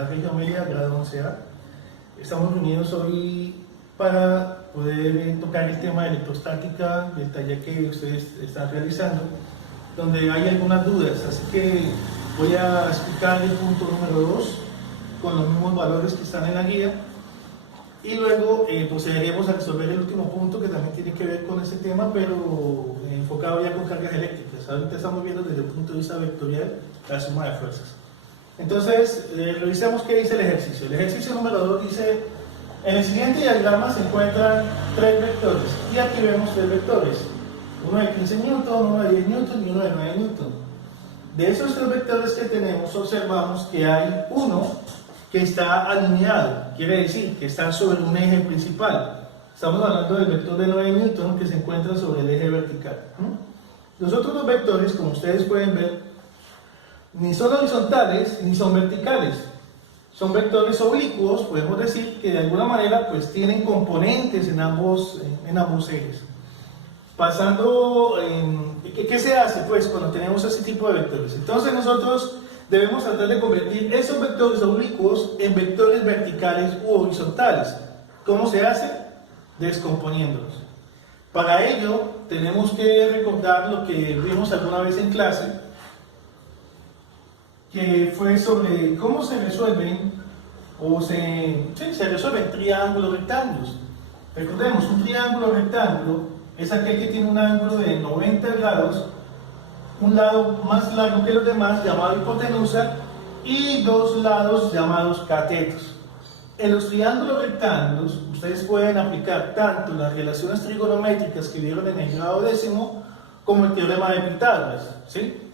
Universidad Regia Amelia, grado 11A. Estamos reunidos hoy para poder tocar el tema de electrostática del taller que ustedes están realizando, donde hay algunas dudas, así que voy a explicar el punto número 2 con los mismos valores que están en la guía y luego procederemos a resolver el último punto que también tiene que ver con ese tema, pero enfocado ya con cargas eléctricas. Ahorita estamos viendo desde el punto de vista vectorial la suma de fuerzas. Entonces, revisemos qué dice el ejercicio. El ejercicio número 2 dice: en el siguiente diagrama se encuentran 3 vectores, y aquí vemos 3 vectores, uno de 15 newton, uno de 10 newton y uno de 9 newton. De esos 3 vectores que tenemos, observamos que hay uno que está alineado, quiere decir que está sobre un eje principal. Estamos hablando del vector de 9 newton que se encuentra sobre el eje vertical. Los otros 2 vectores, como ustedes pueden ver, ni son horizontales ni son verticales. Son vectores oblicuos, podemos decir que de alguna manera pues tienen componentes en ambos ejes. Pasando ¿qué se hace pues cuando tenemos ese tipo de vectores? Entonces nosotros debemos tratar de convertir esos vectores oblicuos en vectores verticales u horizontales. ¿Cómo se hace? Descomponiéndolos. Para ello tenemos que recordar lo que vimos alguna vez en clase, que fue sobre cómo se resuelven se resuelven triángulos rectángulos. Recordemos, un triángulo rectángulo es aquel que tiene un ángulo de 90 grados, un lado más largo que los demás llamado hipotenusa y 2 lados llamados catetos. En los triángulos rectángulos ustedes pueden aplicar tanto las relaciones trigonométricas que vieron en el grado 10º como el teorema de Pitágoras, ¿sí?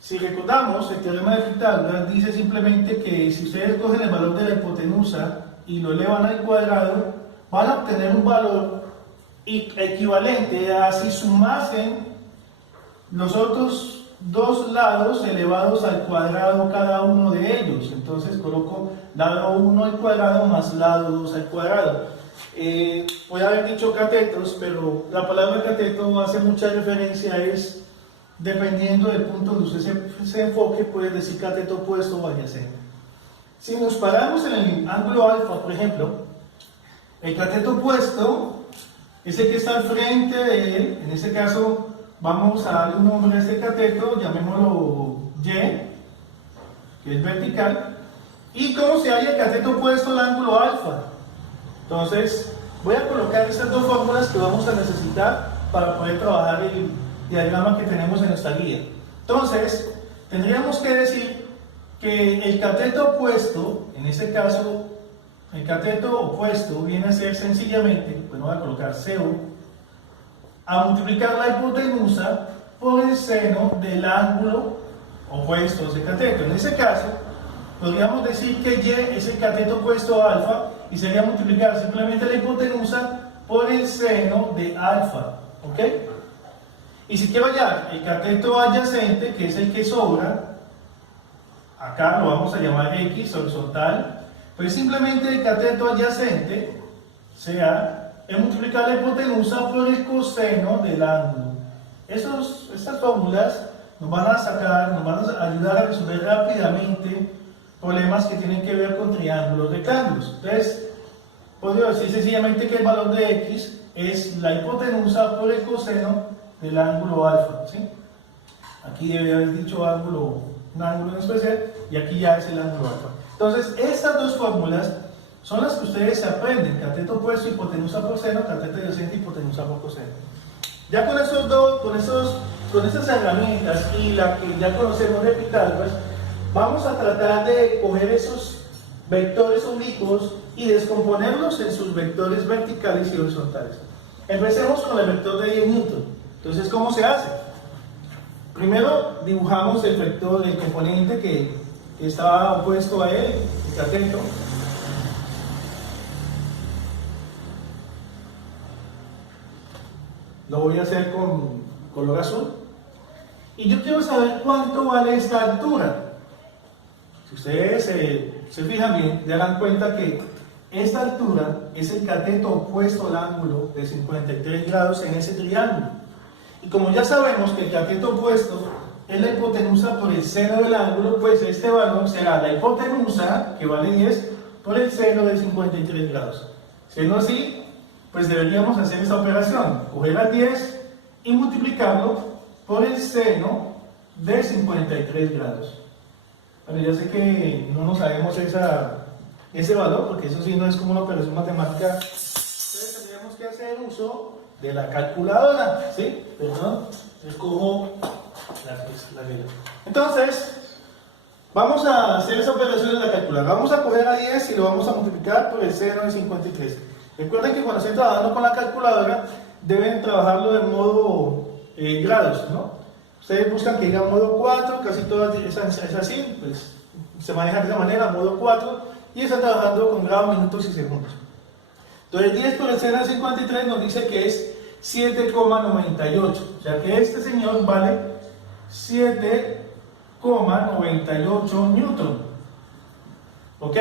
Si recordamos, el teorema de Pitágoras dice simplemente que si ustedes cogen el valor de la hipotenusa y lo elevan al cuadrado, van a obtener un valor equivalente a si sumasen los otros 2 lados elevados al cuadrado cada uno de ellos. Entonces coloco lado 1 al cuadrado más lado 2 al cuadrado. Puede haber dicho catetos, pero la palabra cateto hace mucha referencia dependiendo del punto donde usted se enfoque, puede decir cateto opuesto o adyacente. Si nos paramos en el ángulo alfa, por ejemplo, el cateto opuesto es el que está al frente de él. En este caso vamos a darle un nombre a este cateto, llamémoslo Y, que es vertical. ¿Y cómo se halla el cateto opuesto al ángulo alfa? Entonces voy a colocar estas 2 fórmulas que vamos a necesitar para poder trabajar el diagrama que tenemos en nuestra guía. Entonces, tendríamos que decir que el cateto opuesto, en este caso, el cateto opuesto viene a ser sencillamente, bueno, voy a colocar CO, a multiplicar la hipotenusa por el seno del ángulo opuesto a ese cateto. En ese caso, podríamos decir que Y es el cateto opuesto a alfa y sería multiplicar simplemente la hipotenusa por el seno de alfa, ¿ok? Y si quiero hallar el cateto adyacente, que es el que sobra, acá lo vamos a llamar X, horizontal, pues simplemente el cateto adyacente, es multiplicar la hipotenusa por el coseno del ángulo. Estas fórmulas nos van a ayudar a resolver rápidamente problemas que tienen que ver con triángulos rectángulos. Entonces, podría decir sencillamente que el valor de X es la hipotenusa por el coseno del ángulo alfa, ¿sí? Aquí debe haber dicho un ángulo en especial, y aquí ya es el ángulo alfa. Entonces, estas 2 fórmulas son las que ustedes se aprenden: cateto opuesto, hipotenusa por seno; cateto adyacente, hipotenusa por coseno. Ya con estas herramientas y la que ya conocemos de Pitágoras, vamos a tratar de coger esos vectores oblicuos y descomponerlos en sus vectores verticales y horizontales. Empecemos con el vector de 10 newton. Entonces, ¿cómo se hace? Primero dibujamos el vector del componente que está opuesto a él, el cateto. Lo voy a hacer con color azul. Y yo quiero saber cuánto vale esta altura. Si ustedes se fijan bien, ya dan cuenta que esta altura es el cateto opuesto al ángulo de 53 grados en ese triángulo. Y como ya sabemos que el cateto opuesto es la hipotenusa por el seno del ángulo, pues este valor será la hipotenusa, que vale 10, por el seno de 53 grados. Siendo así, pues deberíamos hacer esta operación, coger al 10 y multiplicarlo por el seno de 53 grados. Bueno, ya sé que no nos sabemos ese valor, porque eso sí no es como una operación matemática. Entonces tendríamos que hacer uso de la calculadora, ¿sí? Perdón, escojo la regla. Entonces, vamos a hacer esa operación en la calculadora. Vamos a coger a 10 y lo vamos a multiplicar por el seno de 53. Recuerden que cuando estén trabajando con la calculadora, deben trabajarlo de modo grados, ¿no? Ustedes buscan que diga modo 4, casi todas es así, pues se maneja de esa manera, modo 4, y están trabajando con grados, minutos y segundos. Entonces 10 por el seno de 53 nos dice que es 7,98, o sea que este señor vale 7,98 newton. ¿Ok?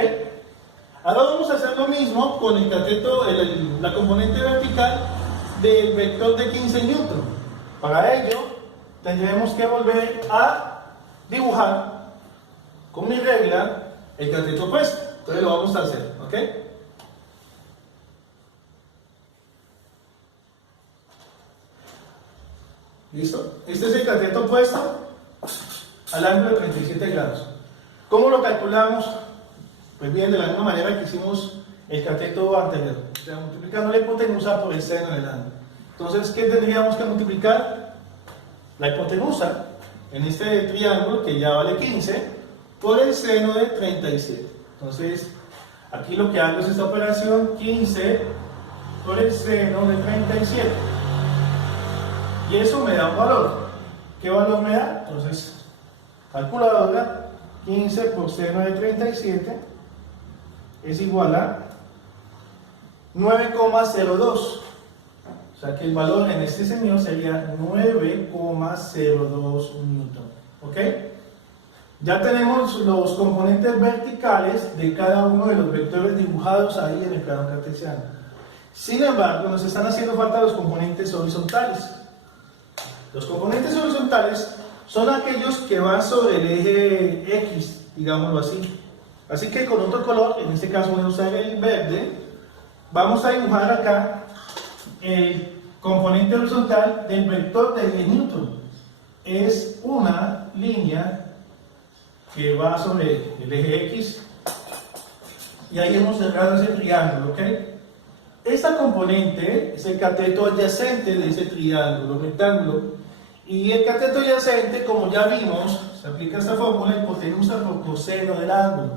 Ahora vamos a hacer lo mismo con el cateto, la componente vertical del vector de 15 newton. Para ello, tendremos que volver a dibujar con mi regla el cateto opuesto. Entonces lo vamos a hacer, ¿ok? ¿Listo? Este es el cateto opuesto al ángulo de 37 grados. ¿Cómo lo calculamos? Pues bien, de la misma manera que hicimos el cateto anterior, o sea, multiplicando la hipotenusa por el seno del ángulo. Entonces, ¿qué tendríamos que multiplicar? La hipotenusa en este triángulo, que ya vale 15, por el seno de 37. Entonces, aquí lo que hago es esta operación, 15 por el seno de 37. Y eso me da un valor. ¿Qué valor me da? Entonces, calculadora, 15 por seno de 37 es igual a 9,02. O sea que el valor en este señor sería 9,02 newton. ¿Ok? Ya tenemos los componentes verticales de cada uno de los vectores dibujados ahí en el plano cartesiano. Sin embargo, nos están haciendo falta los componentes horizontales. Los componentes horizontales son aquellos que van sobre el eje X, digámoslo así. Así que con otro color, en este caso voy a usar el verde, vamos a dibujar acá el componente horizontal del vector de 10 newton. Es una línea que va sobre el eje X y ahí hemos cerrado ese triángulo, ¿ok? Esta componente es el cateto adyacente de ese triángulo, rectángulo, y el cateto adyacente, como ya vimos, se aplica esta fórmula, hipotenusa por coseno del ángulo.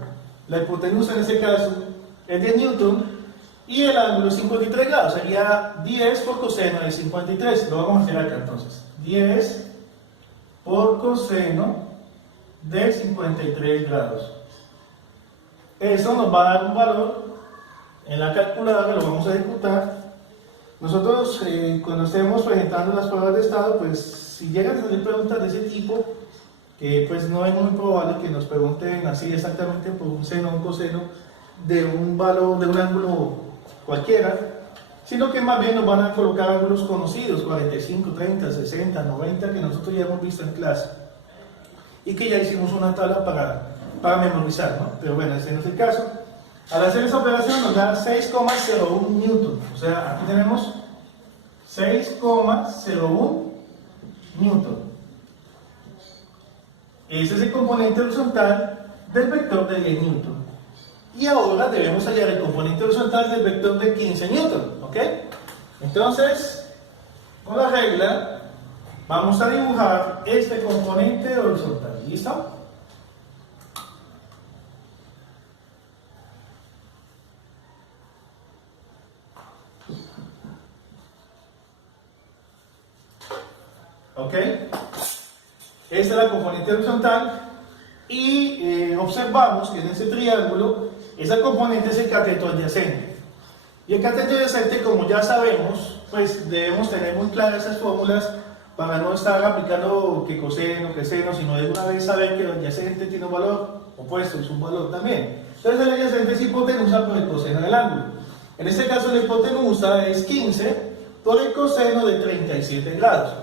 La hipotenusa en este caso es 10 newton y el ángulo es 53 grados, sería 10 por coseno de 53. Lo vamos a hacer acá entonces, 10 por coseno de 53 grados. Eso nos va a dar un valor en la calculadora, lo vamos a ejecutar. Nosotros cuando estemos presentando las pruebas de estado, pues si llegan a tener preguntas de ese tipo, que pues no es muy probable que nos pregunten así exactamente por un seno o un coseno de un valor, de un ángulo cualquiera, sino que más bien nos van a colocar ángulos conocidos, 45, 30, 60, 90, que nosotros ya hemos visto en clase y que ya hicimos una tabla para memorizar, ¿no? Pero bueno, ese no es el caso. Al hacer esa operación nos da 6,01 newton, o sea, aquí tenemos 6,01 newton. Ese es el componente horizontal del vector de 10 newton. Y ahora debemos hallar el componente horizontal del vector de 15 newton, ¿ok? Entonces, con la regla, vamos a dibujar este componente horizontal, ¿listo? ¿Ok? Esta es la componente horizontal y observamos que en ese triángulo esa componente es el cateto adyacente. Y el cateto adyacente, como ya sabemos, pues debemos tener muy claras esas fórmulas para no estar aplicando que coseno, que seno, sino de una vez saber que el adyacente tiene un valor opuesto, es un valor también. Entonces el adyacente es hipotenusa por el coseno del ángulo. En este caso la hipotenusa es 15 por el coseno de 37 grados.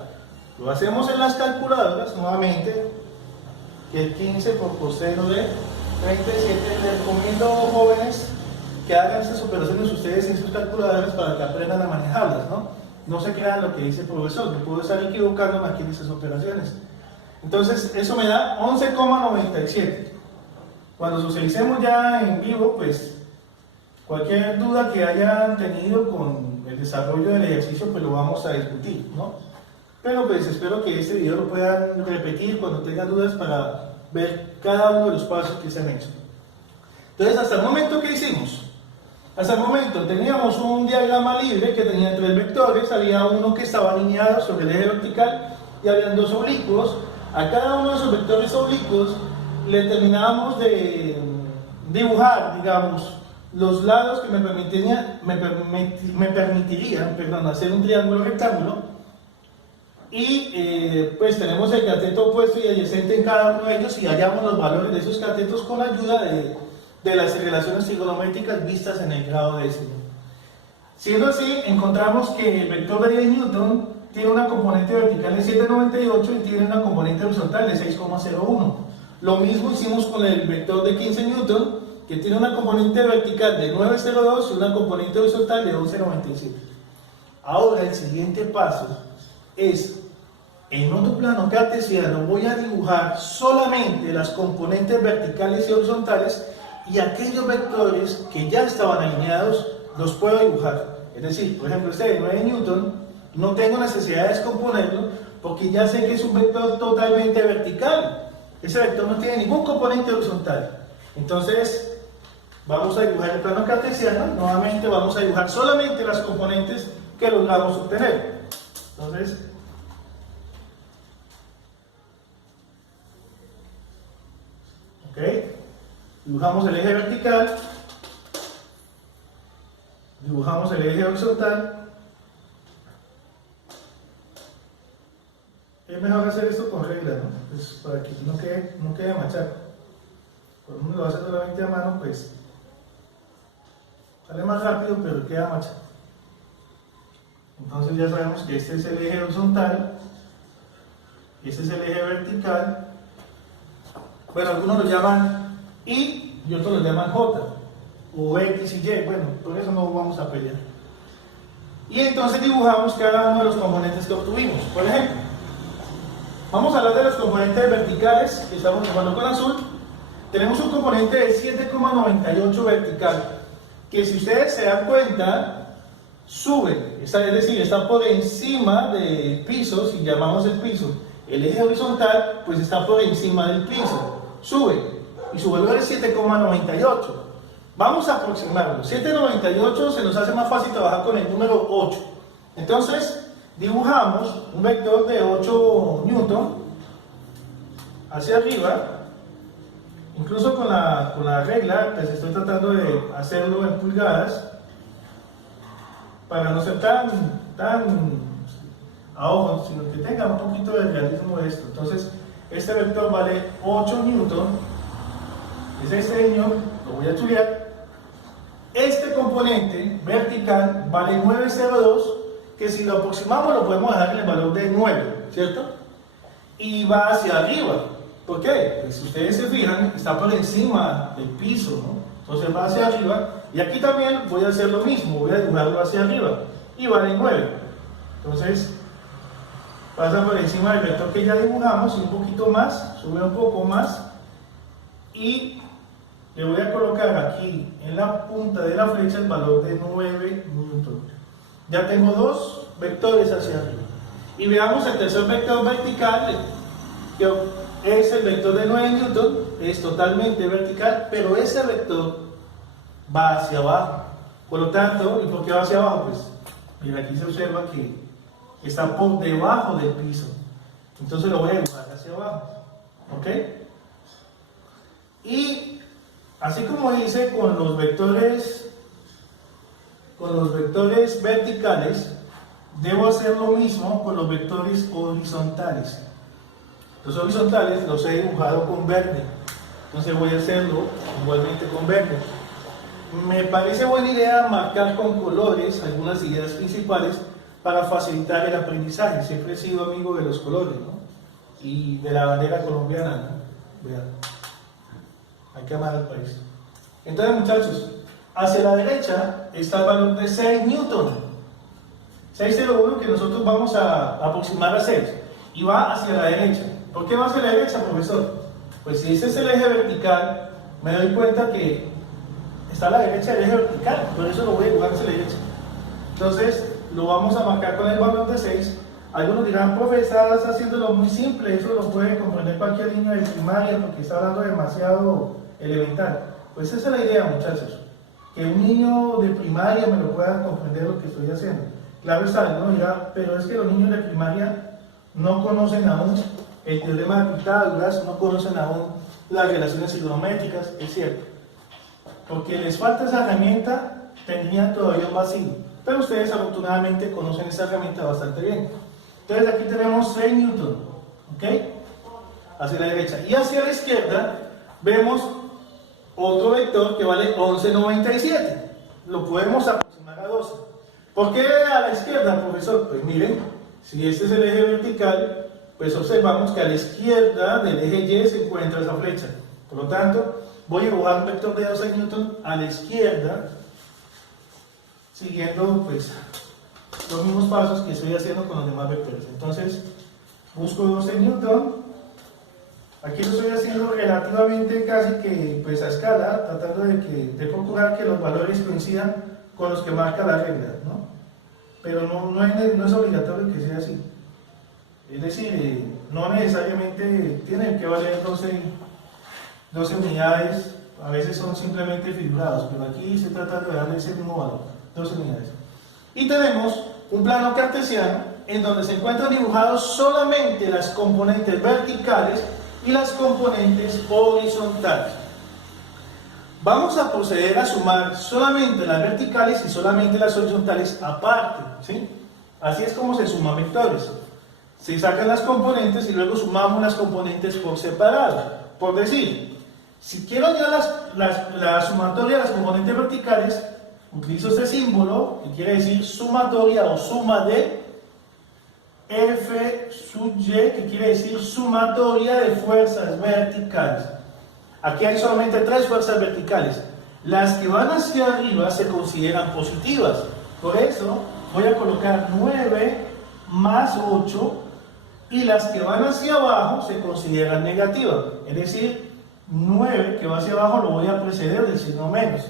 Lo hacemos en las calculadoras nuevamente, que el 15 por coseno de 37. Les recomiendo, jóvenes, que hagan estas operaciones ustedes en sus calculadoras para que aprendan a manejarlas, ¿no? No se crean lo que dice el profesor, me puedo estar equivocándome aquí en esas operaciones. Entonces, eso me da 11,97. Cuando socialicemos ya en vivo, pues cualquier duda que hayan tenido con el desarrollo del ejercicio, pues lo vamos a discutir, ¿no? Pero pues espero que este video lo puedan repetir cuando tengan dudas para ver cada uno de los pasos que se han hecho. Entonces, hasta el momento, ¿qué hicimos? Hasta el momento teníamos un diagrama libre que tenía 3 vectores, había uno que estaba alineado sobre el eje vertical y habían 2 oblicuos. A cada uno de esos vectores oblicuos le terminábamos de dibujar, digamos, los lados que me permitirían, hacer un triángulo rectángulo. Y pues tenemos el cateto opuesto y adyacente en cada uno de ellos y hallamos los valores de esos catetos con la ayuda de las relaciones trigonométricas vistas en el grado décimo. Siendo así, encontramos que el vector de 10 Newton tiene una componente vertical de 7,98 y tiene una componente horizontal de 6,01. Lo mismo hicimos con el vector de 15 Newton, que tiene una componente vertical de 9,02 y una componente horizontal de 11,97. Ahora, el siguiente paso es, en otro plano cartesiano, voy a dibujar solamente las componentes verticales y horizontales, y aquellos vectores que ya estaban alineados los puedo dibujar. Es decir, por ejemplo, este de 9 Newton no tengo necesidad de descomponerlo porque ya sé que es un vector totalmente vertical. Ese vector no tiene ningún componente horizontal. Entonces, vamos a dibujar el plano cartesiano. Nuevamente vamos a dibujar solamente las componentes que logramos obtener. Entonces, ok, dibujamos el eje vertical, dibujamos el eje horizontal. Es mejor hacer esto con regla, ¿no? Pues para que no quede machaco. Cuando uno lo hace solamente a mano, pues sale más rápido, pero queda machaco. Entonces ya sabemos que este es el eje horizontal, este es el eje vertical. Bueno, algunos lo llaman Y y otros lo llaman J, o X y Y. Bueno, por eso no vamos a pelear. Y entonces dibujamos cada uno de los componentes que obtuvimos. Por ejemplo, vamos a hablar de los componentes verticales que estamos dibujando con azul. Tenemos un componente de 7,98 vertical, que si ustedes se dan cuenta, sube, es decir, está por encima del piso. Si llamamos el piso el eje horizontal, pues está por encima del piso, sube, y su valor es 7,98. Vamos a aproximarlo. 7,98 se nos hace más fácil trabajar con el número 8. Entonces, dibujamos un vector de 8 Newton hacia arriba. Incluso con la regla, pues estoy tratando de hacerlo en pulgadas para no ser tan a ojo, sino que tenga un poquito de realismo de esto. Entonces, este vector vale 8 Newton, es este señor, lo voy a estudiar. Este componente vertical vale 9,02, que si lo aproximamos lo podemos dejar en el valor de 9, ¿cierto? Y va hacia arriba. ¿Por qué? Pues si ustedes se fijan, está por encima del piso, ¿no? Entonces va hacia arriba, y aquí también voy a hacer lo mismo, voy a dibujarlo hacia arriba, y vale 9. Entonces, pasa por encima del vector que ya dibujamos, y un poquito más, sube un poco más, y le voy a colocar aquí, en la punta de la flecha, el valor de 9 Newton. Ya tengo dos vectores hacia arriba. Y veamos el tercer vector vertical, que es el vector de 9 Newton, es totalmente vertical, pero ese vector va hacia abajo. Por lo tanto, ¿y por qué va hacia abajo? Pues, mira, aquí se observa que está por debajo del piso. Entonces lo voy a dibujar hacia abajo. ¿Ok? Y así como hice con los vectores verticales, debo hacer lo mismo con los vectores horizontales. Los horizontales los he dibujado con verde, entonces voy a hacerlo igualmente con verde. Me parece buena idea marcar con colores algunas ideas principales para facilitar el aprendizaje. Siempre he sido amigo de los colores, ¿no? Y de la bandera colombiana, ¿no? Vean, hay que amar al país. Entonces, muchachos, hacia la derecha está el valor de 6 newton. 601 que nosotros vamos a aproximar a 6 y va hacia la derecha. ¿Por qué va hacia la derecha, profesor? Pues si ese es el eje vertical, me doy cuenta que está a la derecha del eje vertical, por eso lo voy a dibujar hacia la derecha. Entonces lo vamos a marcar con el valor de 6. Algunos dirán, profe, estás haciéndolo muy simple, eso lo puede comprender cualquier niño de primaria porque está hablando demasiado elemental. Pues esa es la idea, muchachos, que un niño de primaria me lo pueda comprender lo que estoy haciendo. Claro está, alguno dirá, pero es que los niños de primaria no conocen aún el teorema de Pitágoras, no conocen aún las relaciones trigonométricas. Es cierto, porque les falta esa herramienta, tendrían todavía un vacío, pero ustedes afortunadamente conocen esa herramienta bastante bien. Entonces aquí tenemos 6 newton, ¿ok? Hacia la derecha, y hacia la izquierda vemos otro vector que vale 11,97, lo podemos aproximar a 12. ¿Por qué a la izquierda, profesor? Pues miren, si este es el eje vertical, pues observamos que a la izquierda del eje Y se encuentra esa flecha. Por lo tanto, voy a dibujar un vector de 12 newton a la izquierda, siguiendo pues los mismos pasos que estoy haciendo con los demás vectores. Entonces, busco 12 newton. Aquí lo estoy haciendo relativamente casi que pues a escala, tratando de procurar que los valores coincidan con los que marca la regla, ¿no? Pero no es obligatorio que sea así. Es decir, no necesariamente tienen que valer 12 unidades, a veces son simplemente figurados, pero aquí se trata de darle ese mismo valor, 12 unidades. Y tenemos un plano cartesiano en donde se encuentran dibujados solamente las componentes verticales y las componentes horizontales. Vamos a proceder a sumar solamente las verticales y solamente las horizontales aparte, ¿sí? Así es como se suman vectores. Se sacan las componentes y luego sumamos las componentes por separado. Por decir, si quiero hallar la sumatoria de las componentes verticales, utilizo este símbolo que quiere decir sumatoria o suma de F sub Y, que quiere decir sumatoria de fuerzas verticales. Aquí hay solamente 3 fuerzas verticales. Las que van hacia arriba se consideran positivas. Por eso voy a colocar 9 más 8 y las que van hacia abajo se consideran negativas. Es decir, 9 que va hacia abajo lo voy a preceder del signo menos.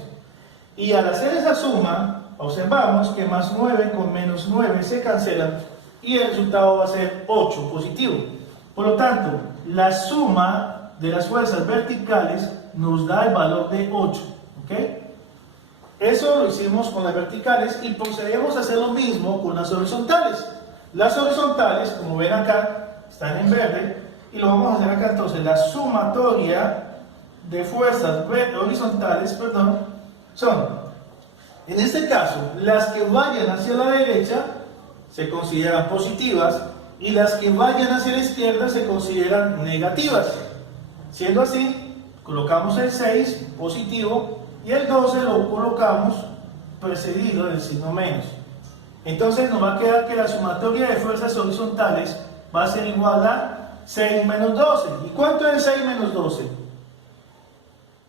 Y al hacer esa suma, observamos que más 9 con menos 9 se cancelan y el resultado va a ser 8 positivo. Por lo tanto, la suma de las fuerzas verticales nos da el valor de 8, ¿ok? Eso lo hicimos con las verticales y procedemos a hacer lo mismo con las horizontales. Las horizontales, como ven acá, están en verde y lo vamos a hacer acá. Entonces, la sumatoria de fuerzas horizontales, son, en este caso, las que vayan hacia la derecha se consideran positivas y las que vayan hacia la izquierda se consideran negativas. Siendo así, colocamos el 6 positivo y el 12 lo colocamos precedido del signo menos. Entonces nos va a quedar que la sumatoria de fuerzas horizontales va a ser igual a 6 menos 12. ¿Y cuánto es 6 menos 12?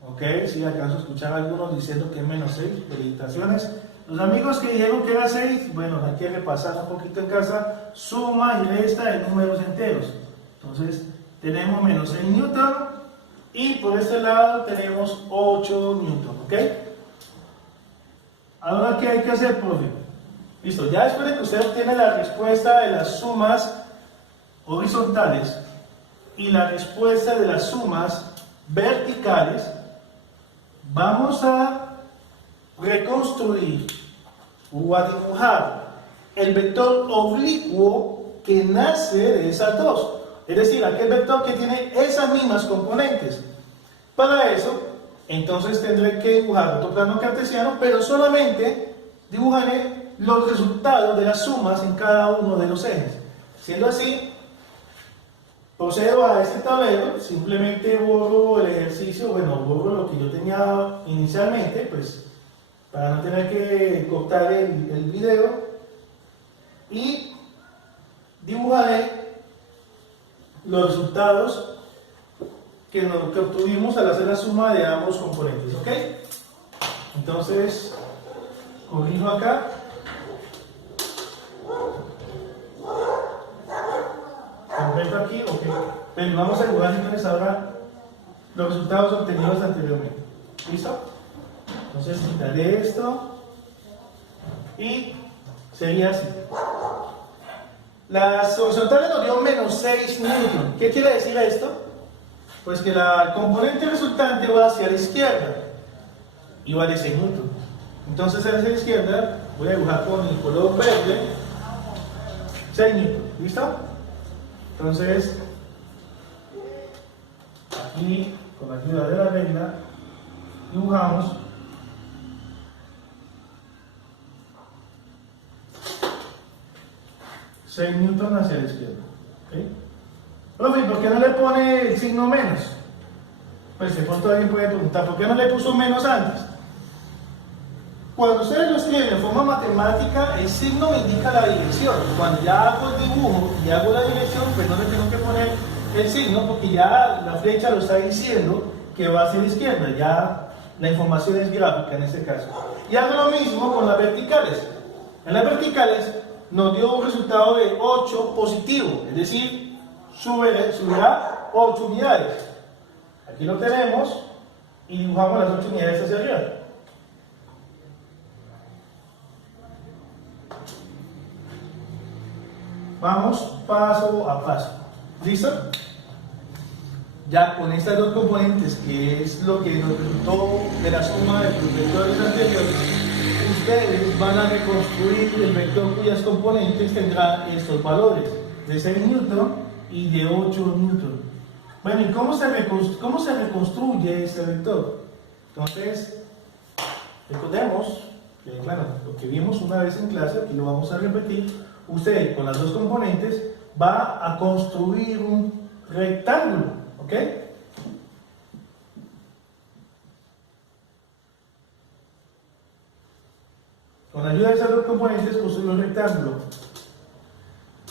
Ok, sí, alcanzo a escuchar a algunos diciendo que es menos 6. Felicitaciones. Los amigos que dijeron que era 6, bueno, hay que repasar un poquito en casa, suma y resta de números enteros. Entonces, tenemos menos 6 newton y por este lado tenemos 8 newton, ¿ok? Ahora, ¿qué hay que hacer, profe? Listo, ya después de que usted obtiene la respuesta de las sumas horizontales y la respuesta de las sumas verticales, vamos a reconstruir o a dibujar el vector oblicuo que nace de esas dos. Es decir, aquel vector que tiene esas mismas componentes. Para eso, entonces tendré que dibujar otro plano cartesiano, pero solamente dibujaré los resultados de las sumas en cada uno de los ejes. Siendo así, procedo a este tablero, simplemente borro el ejercicio, borro lo que yo tenía inicialmente, pues para no tener que cortar el video. y dibujaré los resultados que obtuvimos al hacer la suma de ambos componentes, ¿ok? Entonces, corrijo acá. Completo aquí, ok. Pero vamos a dibujar entonces ahora los resultados obtenidos anteriormente. ¿Listo? Entonces quitaré esto y sería así. Las horizontales nos dio menos 6 newton. ¿Qué quiere decir esto? Pues que la componente resultante va hacia la izquierda y vale 6 newton. Entonces hacia la izquierda voy a dibujar con el color verde 6 newton. ¿Listo? Entonces aquí con la ayuda de la regla dibujamos $6 newton hacia la izquierda. ¿Okay? Profe, ¿por qué no le pone el signo menos? Pues de pronto alguien puede preguntar, ¿por qué no le puso menos antes? Cuando ustedes lo escriben de forma matemática, el signo me indica la dirección. Cuando ya hago el dibujo y hago la dirección, pues no le tengo que poner el signo porque ya la flecha lo está diciendo que va hacia la izquierda. Ya la información es gráfica en este caso. Y hago lo mismo con las verticales. En las verticales nos dio un resultado de 8 positivo, es decir, subirá 8 unidades. Aquí lo tenemos y dibujamos las 8 unidades hacia arriba. Vamos paso a paso. ¿Listo? Ya con estas dos componentes, que es lo que nos resultó de la suma de los vectores anteriores, ustedes van a reconstruir el vector cuyas componentes tendrán estos valores de 6 newton y de 8 newton. Bueno, ¿y cómo se reconstruye este vector? Entonces, recordemos que, bueno, lo que vimos una vez en clase, aquí lo vamos a repetir. Usted con las dos componentes va a construir un rectángulo, ¿ok? Con la ayuda de esas dos componentes construir un rectángulo.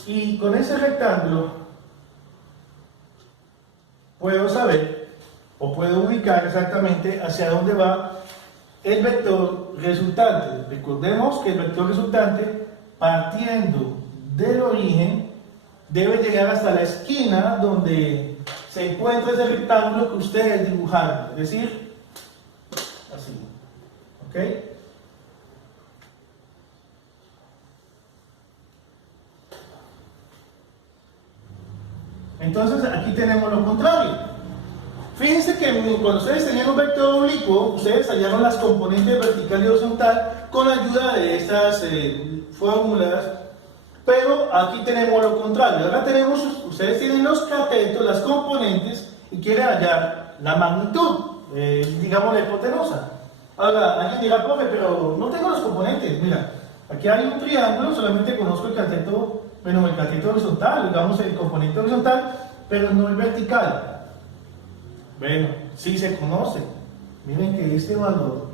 Y con ese rectángulo puedo saber o puedo ubicar exactamente hacia dónde va el vector resultante. Recordemos que el vector resultante, partiendo del origen, debe llegar hasta la esquina donde se encuentra ese rectángulo que ustedes dibujaron, es decir, así, ¿ok? Entonces aquí tenemos lo contrario. Fíjense que cuando ustedes tenían un vector oblicuo, ustedes hallaron las componentes vertical y horizontal con ayuda de estas fórmulas, pero aquí tenemos lo contrario. Ahora tenemos, ustedes tienen los catetos, las componentes, y quieren hallar la magnitud, digamos la hipotenusa. Ahora, alguien dirá, profe, pero no tengo los componentes. Mira, aquí hay un triángulo, solamente conozco el cateto, bueno, el cateto horizontal, digamos el componente horizontal, pero no el vertical. Bueno, sí se conoce. Miren que este valor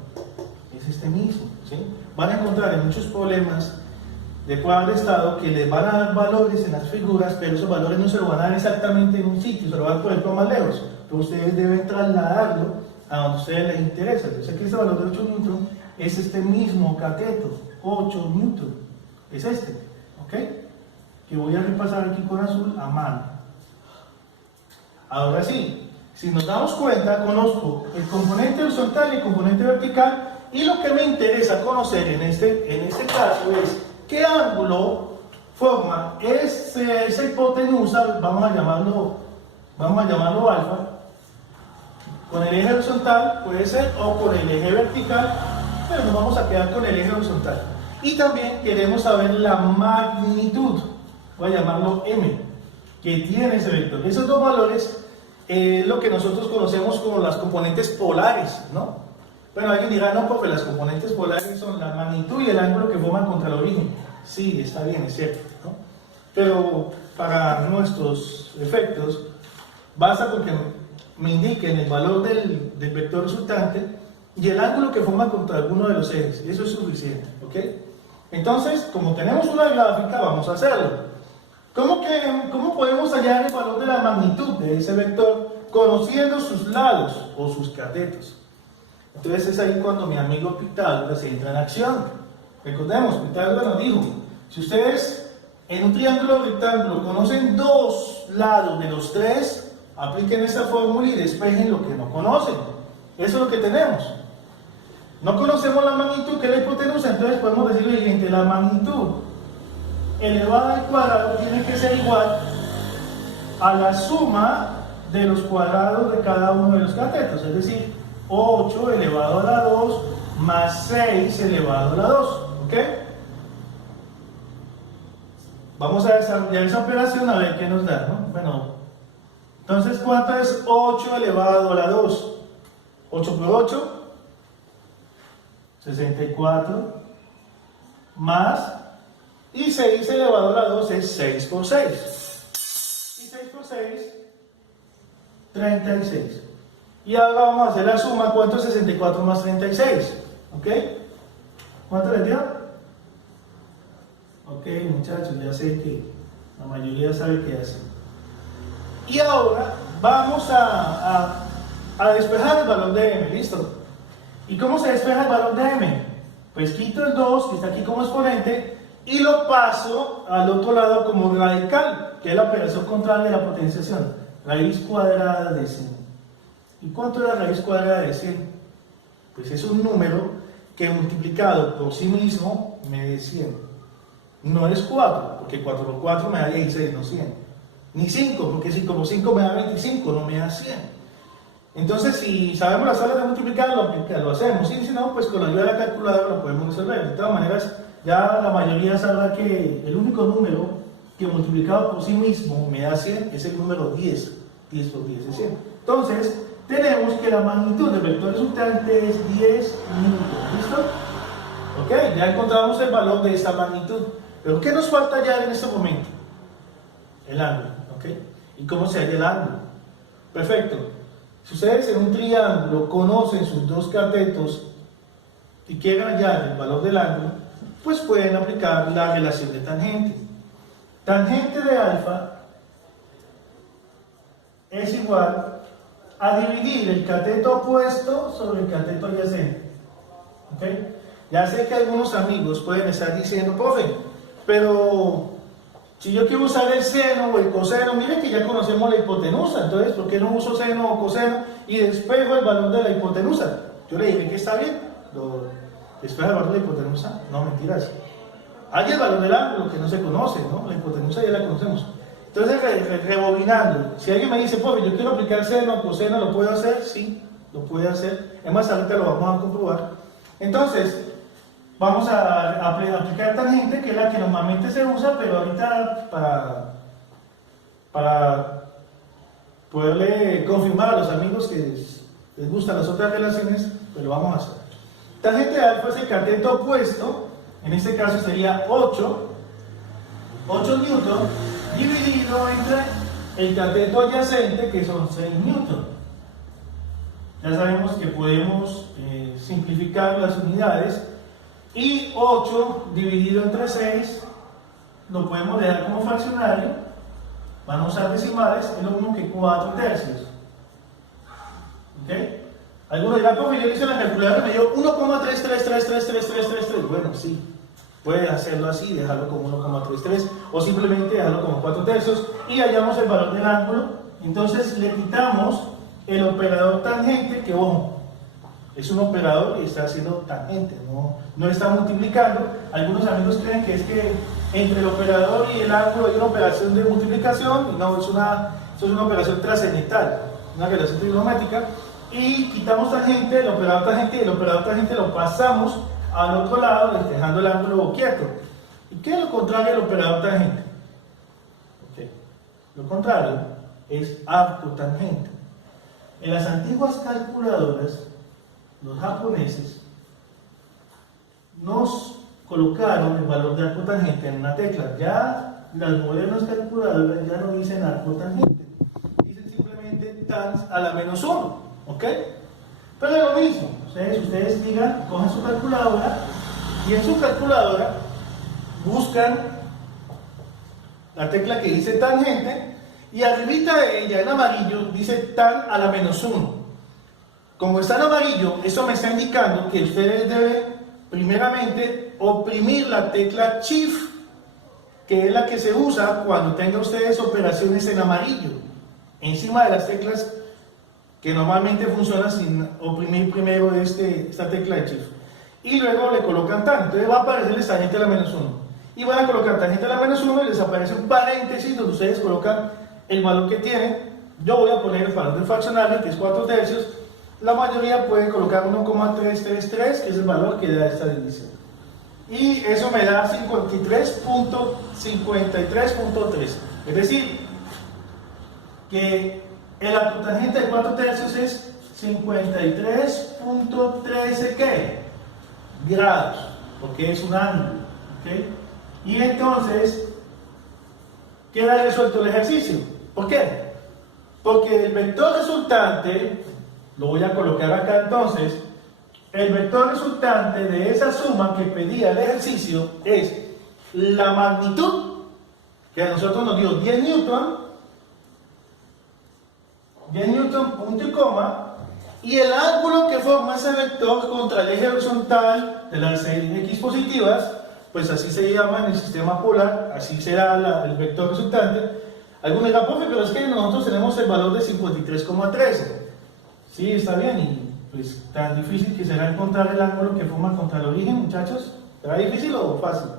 es este mismo, ¿sí? Van a encontrar en muchos problemas de pruebas de estado que les van a dar valores en las figuras, pero esos valores no se los van a dar exactamente en un sitio, se lo van a dar, por ejemplo, más lejos. Pero ustedes deben trasladarlo a donde a ustedes les interesa. Yo sé que este valor de 8 newton es este mismo cateto, 8 newton. Es este, ¿ok? Que voy a repasar aquí con azul a mano. Ahora sí. Si nos damos cuenta, conozco el componente horizontal y el componente vertical, y lo que me interesa conocer en este caso es qué ángulo forma esa hipotenusa, vamos a llamarlo alfa, con el eje horizontal puede ser, o con el eje vertical, pero nos vamos a quedar con el eje horizontal. Y también queremos saber la magnitud, voy a llamarlo m, que tiene ese vector. Esos dos valores lo que nosotros conocemos como las componentes polares, ¿no? Bueno, alguien dirá, no, profe, las componentes polares son la magnitud y el ángulo que forman contra el origen. Sí, está bien, es cierto, ¿no? Pero para nuestros efectos, basta con que me indiquen el valor del vector resultante y el ángulo que forma contra alguno de los ejes. Eso es suficiente, ¿ok? Entonces, como tenemos una gráfica, vamos a hacerlo. ¿Cómo podemos hallar el valor de la magnitud de ese vector conociendo sus lados o sus catetos? Entonces es ahí cuando mi amigo Pitágoras entra en acción. Recordemos, Pitágoras nos dijo, si ustedes en un triángulo rectángulo conocen dos lados de los tres, apliquen esta fórmula y despejen lo que no conocen. Eso es lo que tenemos. No conocemos la magnitud, que es la hipotenusa, entonces podemos decir lo siguiente: la magnitud elevada al cuadrado tiene que ser igual a la suma de los cuadrados de cada uno de los catetos, es decir, 8 elevado a la 2 más 6 elevado a la 2, ¿ok? Vamos a desarrollar esa operación a ver qué nos da, ¿no? Bueno, entonces, ¿cuánto es 8 elevado a la 2? 8 por 8, 64, más, y 6 elevado a la 2 es 6 por 6. Y 6 por 6, 36. Y ahora vamos a hacer la suma. ¿Cuánto es 64 más 36? ¿Ok? ¿Cuánto les dio? Ok, muchachos, ya sé que la mayoría sabe qué hacer. Y ahora vamos a despejar el valor de m, ¿listo? ¿Y cómo se despeja el valor de m? Pues quito el 2, que está aquí como exponente, y lo paso al otro lado como radical, que es la operación contraria de la potenciación. Raíz cuadrada de 100. ¿Y cuánto es la raíz cuadrada de 100? Pues es un número que multiplicado por sí mismo me da 100. No es 4, porque 4 por 4 me da 16, no 100. Ni 5, porque 5 por 5 me da 25, no me da 100. Entonces, si sabemos las tablas de multiplicar, lo hacemos. Y si no, pues con la ayuda de la calculadora lo podemos resolver. De todas maneras, ya la mayoría sabrá que el único número que multiplicado por sí mismo me da 100 es el número 10. 10 por 10 es 100. Entonces, tenemos que la magnitud del vector resultante es 10 newton. ¿Listo? Ok, ya encontramos el valor de esta magnitud. Pero ¿qué nos falta hallar en este momento? El ángulo. ¿Ok? ¿Y cómo se halla el ángulo? Perfecto. Si ustedes en un triángulo conocen sus dos catetos y quieren hallar el valor del ángulo, pues pueden aplicar la relación de tangente. Tangente de alfa es igual a dividir el cateto opuesto sobre el cateto adyacente. ¿Ok? Ya sé que algunos amigos pueden estar diciendo, profe, pero si yo quiero usar el seno o el coseno, mire que ya conocemos la hipotenusa, entonces ¿por qué no uso seno o coseno y despejo el valor de la hipotenusa? Yo le dije que está bien, despeja el valor de la hipotenusa, no mentiras. Hay el valor del ángulo que no se conoce, ¿no? La hipotenusa ya la conocemos. Entonces, rebobinando, si alguien me dice, profe, yo quiero aplicar seno o coseno, ¿lo puedo hacer? Sí, lo puede hacer. Es más, ahorita lo vamos a comprobar. Entonces, vamos a aplicar tangente, que es la que normalmente se usa, pero ahorita para poderle confirmar a los amigos que les gustan las otras relaciones, pues lo vamos a hacer. Tangente de alfa es el cateto opuesto, en este caso sería 8 newton, dividido entre el cateto adyacente, que son 6 newton. Ya sabemos que podemos simplificar las unidades. Y 8 dividido entre 6 lo podemos dejar como fraccionario. Van a usar decimales, es lo mismo que 4 tercios. ¿Ok? Algunos dirán, profe, yo le hice la calculadora y me dio 1,33333333. Bueno, sí, puede hacerlo así, dejarlo como 1,33 o simplemente dejarlo como 4 tercios y hallamos el valor del ángulo. Entonces le quitamos el operador tangente, que ojo, es un operador y está haciendo tangente, no está multiplicando. Algunos amigos creen que es que entre el operador y el ángulo hay una operación de multiplicación, y no, eso es una operación trascendental, una relación trigonométrica, y quitamos tangente, el operador tangente, y el operador tangente lo pasamos al otro lado, dejando el ángulo quieto. ¿Y qué es lo contrario del operador tangente? Okay. Lo contrario es arco tangente. En las antiguas calculadoras, los japoneses nos colocaron el valor de arco tangente en una tecla. Ya las modernas calculadoras ya no dicen arco tangente, dicen simplemente tan a la menos 1, ¿ok? Pero es lo mismo. Ustedes digan, cogen su calculadora y en su calculadora buscan la tecla que dice tangente y arribita de ella en amarillo dice tan a la -1. Como está en amarillo, eso me está indicando que ustedes deben primeramente oprimir la tecla Shift, que es la que se usa cuando tengan ustedes operaciones en amarillo, encima de las teclas que normalmente funcionan sin oprimir primero esta tecla de Shift. Y luego le colocan tan, entonces va a aparecerles tangente a la -1. Y van a colocar tangente a la -1 y les aparece un paréntesis donde ustedes colocan el valor que tienen. Yo voy a poner el valor del fraccionario, que es 4/3. La mayoría puede colocar 1,333, que es el valor que da esta división. Y eso me da 53.53.3. Es decir, que el tangente de 4/3 es 53.13 ¿qué? Grados, porque es un ángulo. ¿Okay? Y entonces queda resuelto el ejercicio. ¿Por qué? Porque el vector resultante, lo voy a colocar acá entonces, el vector resultante de esa suma que pedía el ejercicio es la magnitud, que a nosotros nos dio 10 newton, punto y coma, y el ángulo que forma ese vector contra el eje horizontal de las x positivas, pues así se llama en el sistema polar, así será el vector resultante. Algunos dirán, profe, pero es que nosotros tenemos el valor de 53,13. Sí, está bien, y pues tan difícil que será encontrar el ángulo que forma contra el origen, muchachos. ¿Será difícil o fácil?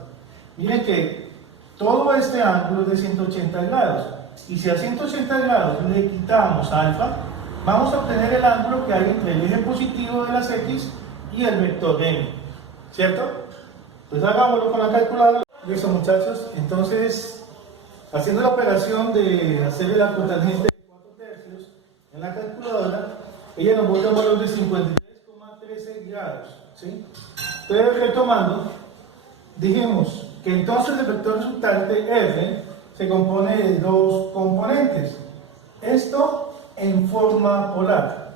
Miren que todo este ángulo es de 180 grados, y si a 180 grados le quitamos alfa, vamos a obtener el ángulo que hay entre el eje positivo de las x y el vector m, ¿cierto? Pues hagámoslo con la calculadora. Listo, muchachos. Entonces, haciendo la operación de hacerle la cotangente de 4/3 en la calculadora, ella nos bota un valor de 53,13 grados, ¿sí? Entonces, retomando, dijimos que entonces el vector resultante f se compone de dos componentes. Esto en forma polar.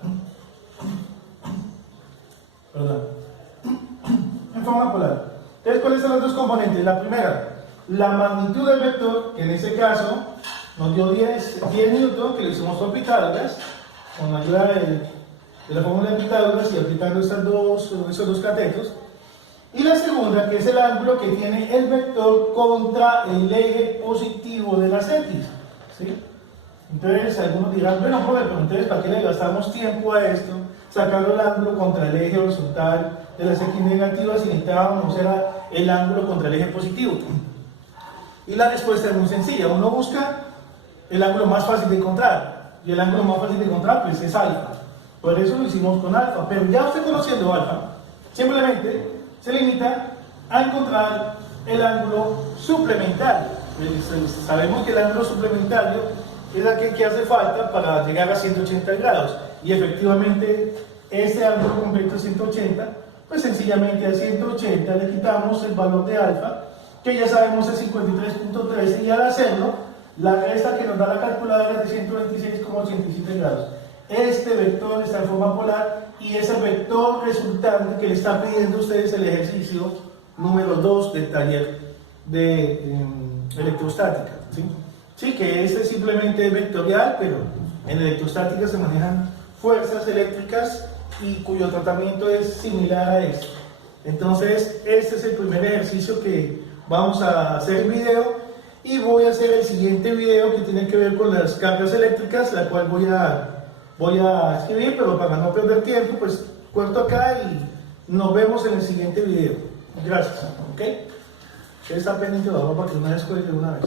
Perdón. En forma polar. Entonces, ¿cuáles son los dos componentes? La primera, la magnitud del vector, que en este caso nos dio 10 newton, que lo hicimos por Pitágoras, con la ayuda de la fórmula de Pitágoras y aplicando esos dos catetos. Y la segunda, que es el ángulo que tiene el vector contra el eje positivo de las x, ¿sí? Entonces, algunos dirán, bueno, joven, pero entonces, ¿para qué le gastamos tiempo a esto? Sacando el ángulo contra el eje horizontal de las x negativas y necesitábamos el ángulo contra el eje positivo. Y la respuesta es muy sencilla. Uno busca el ángulo más fácil de encontrar, y el ángulo más fácil de encontrar pues es alfa. Por eso lo hicimos con alfa. Pero ya usted conociendo alfa, simplemente se limita a encontrar el ángulo suplementario. Sabemos que el ángulo suplementario es aquel que hace falta para llegar a 180 grados. Y efectivamente, este ángulo completo es 180. Pues sencillamente a 180 le quitamos el valor de alfa, que ya sabemos es 53.13, y al hacerlo, la resta que nos da la calculadora es de 126,87 grados. Este vector está en forma polar y es el vector resultante que le está pidiendo a ustedes el ejercicio número 2 del taller de electrostática. ¿Sí? Sí, que este simplemente es vectorial, pero en electrostática se manejan fuerzas eléctricas y cuyo tratamiento es similar a esto. Entonces, este es el primer ejercicio que vamos a hacer en video, y voy a hacer el siguiente video que tiene que ver con las cargas eléctricas, la cual voy a escribir, pero para no perder tiempo, pues corto acá y nos vemos en el siguiente video. Gracias. ¿Ok? Ustedes están pendientes de abajo para que una vez cuelgue de una vez.